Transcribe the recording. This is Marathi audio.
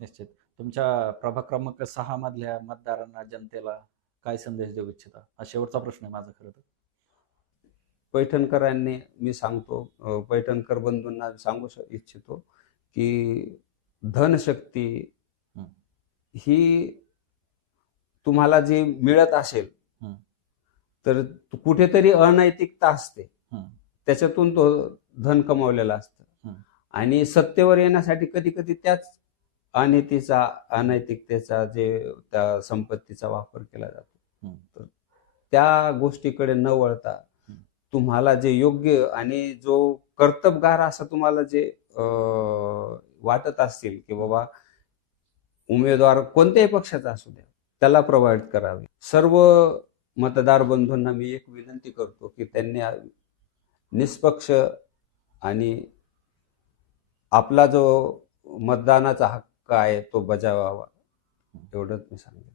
निश्चित. तुमच्या प्रभाग क्रमांक 6 मधल्या मतदारांना, जनतेला काय संदेश देऊ इच्छिता? हा शेवटचा प्रश्न आहे माझा खरं तर. पैठणकरांनी मी सांगतो, पैठणकर बंधूंना सांगू इच्छितो की धनशक्ती हं, ही तुम्हाला जी मिळत असेल, हं, तर कुठेतरी अनैतिकता असते, हं, त्याच्यातून तो धन कमावलेला असतं. हं, आणि सत्तेवर येण्यासाठी कधी कधी त्याच अनैतिकतेचा त्या संपत्तीचा वापर केला जातो. हं, तर त्या गोष्टीकडे न वळता हं. तुम्हाला जे योग्य आणि जो कर्तबगार असं तुम्हाला जे वाटत असतील की बाबा उमेदवार कोणत्याही पक्षाचा असू द्या, त्याला प्रोव्हाइड करावे. सर्व मतदार बंधूंना मी एक विनंती करतो की त्यांनी निष्पक्ष आणि आपला जो मतदानाचा हक्क आहे तो बजावावा, एवढंच मी सांगेन.